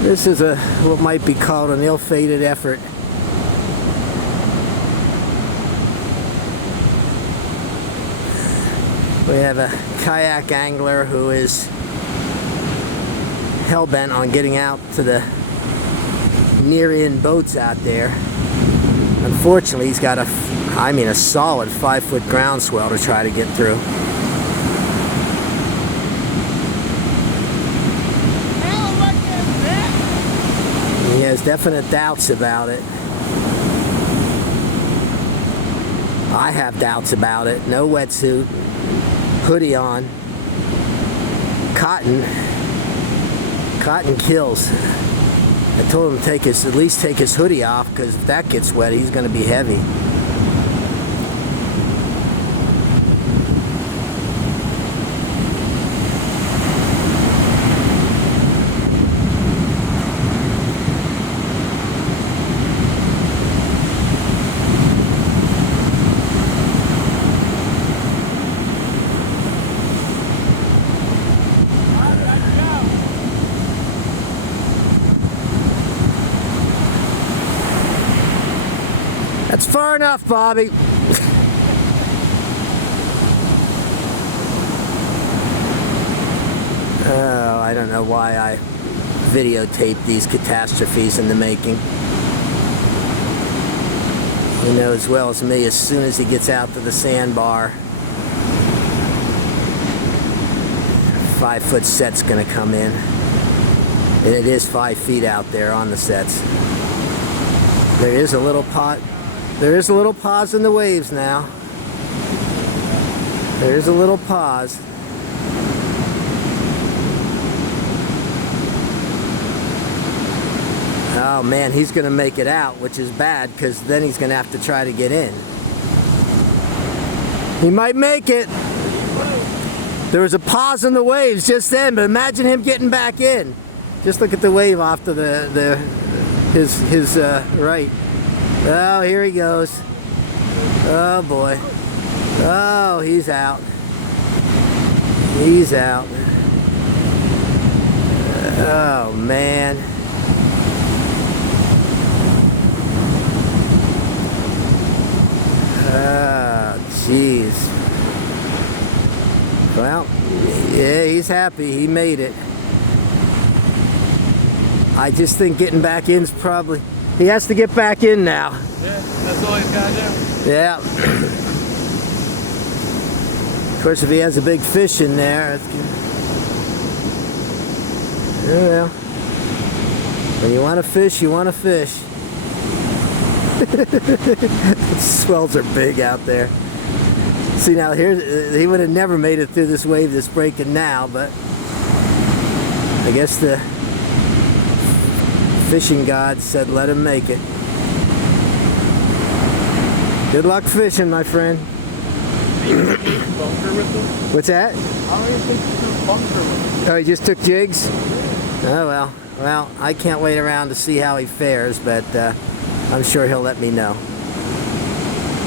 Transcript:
This is what might be called an ill-fated effort. We have a kayak angler who is hell-bent on getting out to the near-in boats out there. Unfortunately, he's got a solid 5-foot ground swell to try to get through. He has definite doubts about it. I have doubts about it. No wetsuit, hoodie on. Cotton kills. I told him to at least take his hoodie off, because if that gets wet, he's going to be heavy. That's far enough, Bobby. Oh, I don't know why I videotape these catastrophes in the making. You know as well as me, as soon as he gets out to the sandbar, 5-foot set's gonna come in. And it is 5 feet out there on the sets. There is a little pot. There is a little pause in the waves now. There is a little pause. Oh man, he's going to make it out, which is bad, because then he's going to have to try to get in. He might make it. There was a pause in the waves just then, but imagine him getting back in. Just look at the wave off to his right. Oh, here he goes. Oh boy. Oh, he's out. He's out. Oh man. Oh, jeez. Well, yeah, he's happy. He made it. I just think getting back in's probably... He has to get back in now. Yeah, that's all he's got to do. Yeah. Of course, if he has a big fish in there, that's good. Oh, well. When you want to fish, you want to fish. Swells are big out there. See, now here, he would have never made it through this wave that's breaking now, but I guess the fishing god said let him make it. Good luck fishing, my friend. What's that? Oh, he just took jigs? Oh well. Well, I can't wait around to see how he fares, but I'm sure he'll let me know.